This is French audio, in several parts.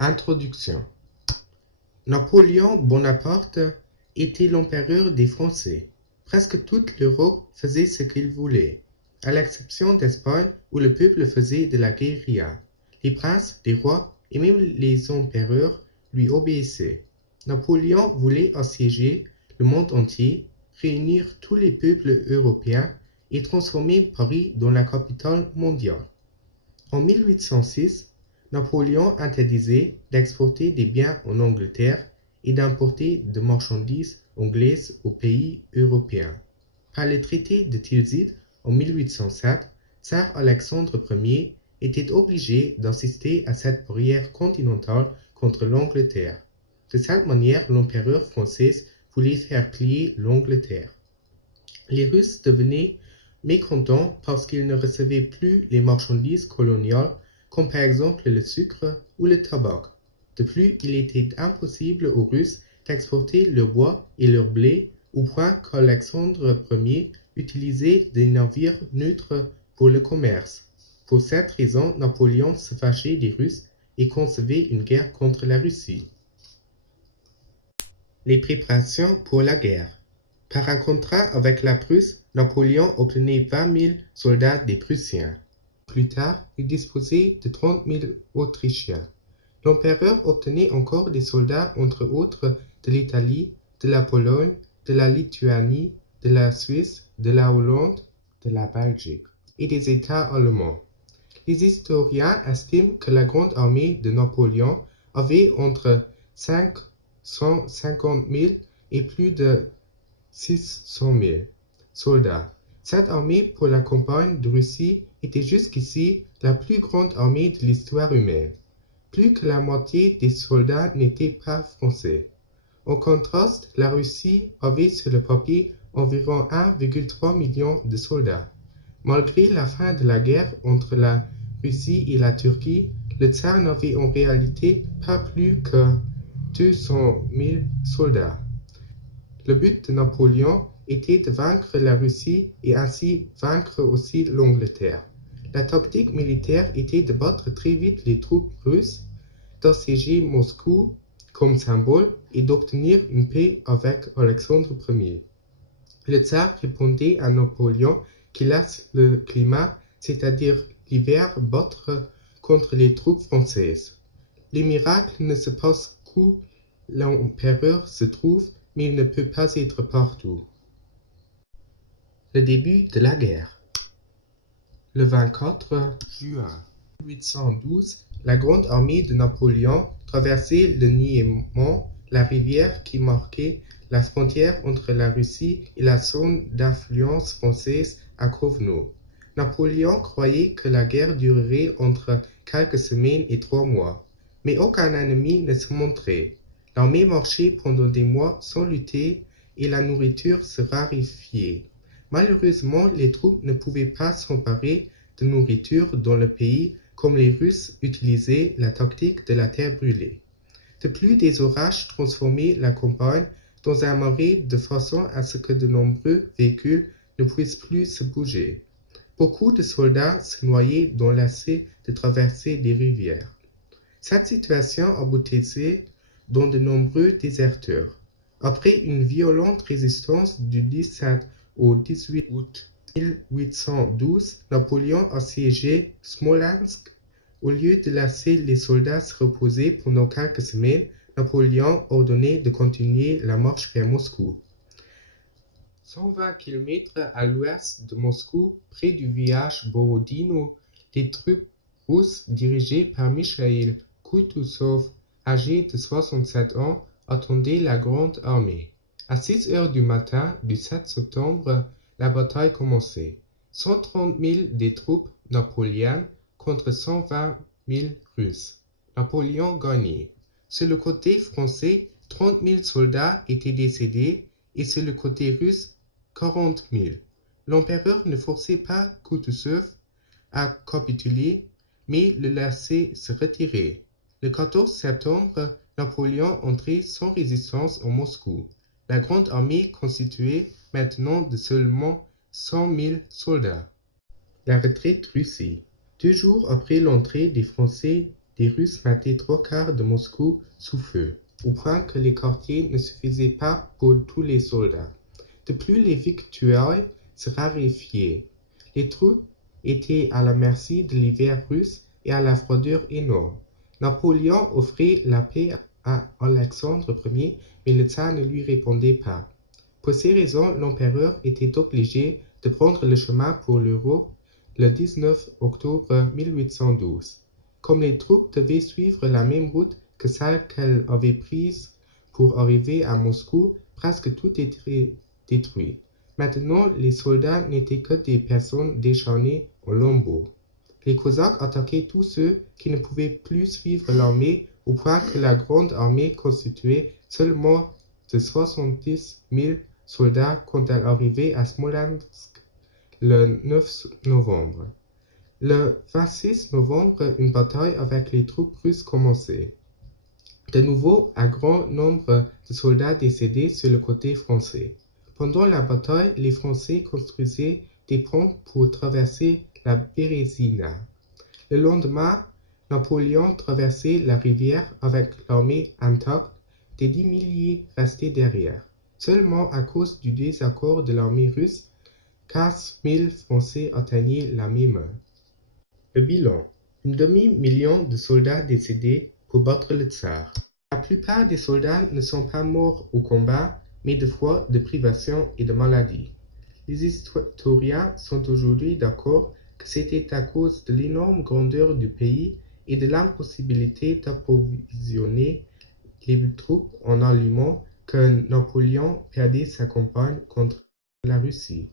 Introduction. Napoléon Bonaparte était l'empereur des Français. Presque toute l'Europe faisait ce qu'il voulait, à l'exception d'Espagne où le peuple faisait de la guérilla. Les princes, les rois et même les empereurs lui obéissaient. Napoléon voulait assiéger le monde entier, réunir tous les peuples européens et transformer Paris dans la capitale mondiale. En 1806, Napoléon interdisait d'exporter des biens en Angleterre et d'importer de marchandises anglaises aux pays européens. Par le traité de Tilsit en 1807, Tsar Alexandre Ier était obligé d'assister à cette barrière continentale contre l'Angleterre. De cette manière, l'empereur français voulait faire plier l'Angleterre. Les Russes devenaient mécontents parce qu'ils ne recevaient plus les marchandises coloniales comme par exemple le sucre ou le tabac. De plus, il était impossible aux Russes d'exporter leur bois et leur blé au point qu'Alexandre Ier utilisait des navires neutres pour le commerce. Pour cette raison, Napoléon se fâchait des Russes et concevait une guerre contre la Russie. Les préparations pour la guerre. Par un contrat avec la Prusse, Napoléon obtenait 20 000 soldats des Prussiens. Plus tard, il disposait de 30 000 Autrichiens. L'empereur obtenait encore des soldats entre autres de l'Italie, de la Pologne, de la Lituanie, de la Suisse, de la Hollande, de la Belgique et des États allemands. Les historiens estiment que la grande armée de Napoléon avait entre 550 000 et plus de 600 000 soldats. Cette armée pour la campagne de Russie était jusqu'ici la plus grande armée de l'histoire humaine. Plus que la moitié des soldats n'étaient pas français. En contraste, la Russie avait sur le papier environ 1,3 million de soldats. Malgré la fin de la guerre entre la Russie et la Turquie, le tsar n'avait en réalité pas plus que 200 000 soldats. Le but de Napoléon était de vaincre la Russie et ainsi vaincre aussi l'Angleterre. La tactique militaire était de battre très vite les troupes russes, d'assiéger Moscou comme symbole et d'obtenir une paix avec Alexandre Ier. Le tsar répondait à Napoléon qu'il laisse le climat, c'est-à-dire l'hiver, battre contre les troupes françaises. Les miracles ne se passent qu'où l'empereur se trouve, mais il ne peut pas être partout. Le début de la guerre. Le 24 juin 1812, la grande armée de Napoléon traversait lentement la rivière qui marquait la frontière entre la Russie et la zone d'influence française à Grovno. Napoléon croyait que la guerre durerait entre quelques semaines et 3 mois, mais aucun ennemi ne se montrait. L'armée marchait pendant des mois sans lutter et la nourriture se raréfiait. Malheureusement, les troupes ne pouvaient pas s'emparer de nourriture dans le pays comme les Russes utilisaient la tactique de la terre brûlée. De plus, des orages transformaient la campagne dans un marais de façon à ce que de nombreux véhicules ne puissent plus se bouger. Beaucoup de soldats se noyaient dans l'essai de traverser des rivières. Cette situation aboutissait dans de nombreux déserteurs. Après une violente résistance du 17 au 18 août 1812, Napoléon assiégeait Smolensk. Au lieu de laisser les soldats se reposer pendant quelques semaines, Napoléon ordonnait de continuer la marche vers Moscou. 120 km à l'ouest de Moscou, près du village Borodino, les troupes russes dirigées par Mikhaïl Koutouzov, âgé de 67 ans, attendaient la grande armée. À 6 heures du matin du 7 septembre, la bataille commençait. 130 000 des troupes napoléonnes contre 120 000 Russes. Napoléon gagnait. Sur le côté français, 30 000 soldats étaient décédés et sur le côté russe, 40 000. L'empereur ne forçait pas Koutouzov à capituler, mais le laissait se retirer. Le 14 septembre, Napoléon entrait sans résistance en Moscou. La grande armée constituée maintenant de seulement 100 000 soldats. La retraite Russie. 2 jours après l'entrée des Français les Russes mettaient 3/4 de Moscou sous feu, au point que les quartiers ne suffisaient pas pour tous les soldats. De plus, les victuailles se raréfiaient. Les troupes étaient à la merci de l'hiver russe et à la froideur énorme. Napoléon offrait la paix à Alexandre Ier, mais le tsar ne lui répondait pas. Pour ces raisons, l'empereur était obligé de prendre le chemin pour l'Europe le 19 octobre 1812. Comme les troupes devaient suivre la même route que celle qu'elles avaient prise pour arriver à Moscou, presque tout était détruit. Maintenant, les soldats n'étaient que des personnes décharnées en lambeaux. Les Cosaques attaquaient tous ceux qui ne pouvaient plus suivre l'armée, au point que la grande armée constituée seulement de 70 000 soldats quand elle arrivait à Smolensk le 9 novembre. Le 26 novembre, une bataille avec les troupes russes commençait. De nouveau, un grand nombre de soldats décédés sur le côté français. Pendant la bataille, les Français construisaient des ponts pour traverser la Bérézina. Le lendemain, Napoléon traversait la rivière avec l'armée intacte, des 10 milliers restés derrière. Seulement à cause du désaccord de l'armée russe, 15 000 Français atteignaient la même. Le bilan: un demi-million de soldats décédés pour battre le tsar. La plupart des soldats ne sont pas morts au combat, mais de froid, de privation et de maladie. Les historiens sont aujourd'hui d'accord que c'était à cause de l'énorme grandeur du pays et de l'impossibilité d'approvisionner les troupes en aliments que Napoléon perdait sa campagne contre la Russie.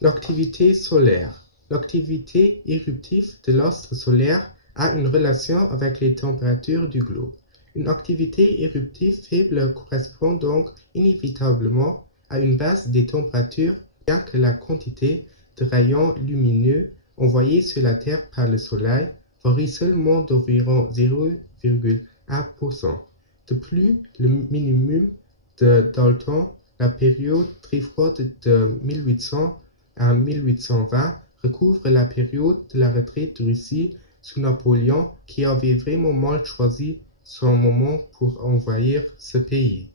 L'activité solaire. L'activité éruptive de l'astre solaire a une relation avec les températures du globe. Une activité éruptive faible correspond donc inévitablement à une baisse des températures, bien que la quantité de rayons lumineux envoyés sur la Terre par le Soleil varie seulement d'environ 0,1%. De plus, le minimum de Dalton, la période très froide de 1800 à 1820, recouvre la période de la retraite de Russie sous Napoléon, qui avait vraiment mal choisi son moment pour envahir ce pays.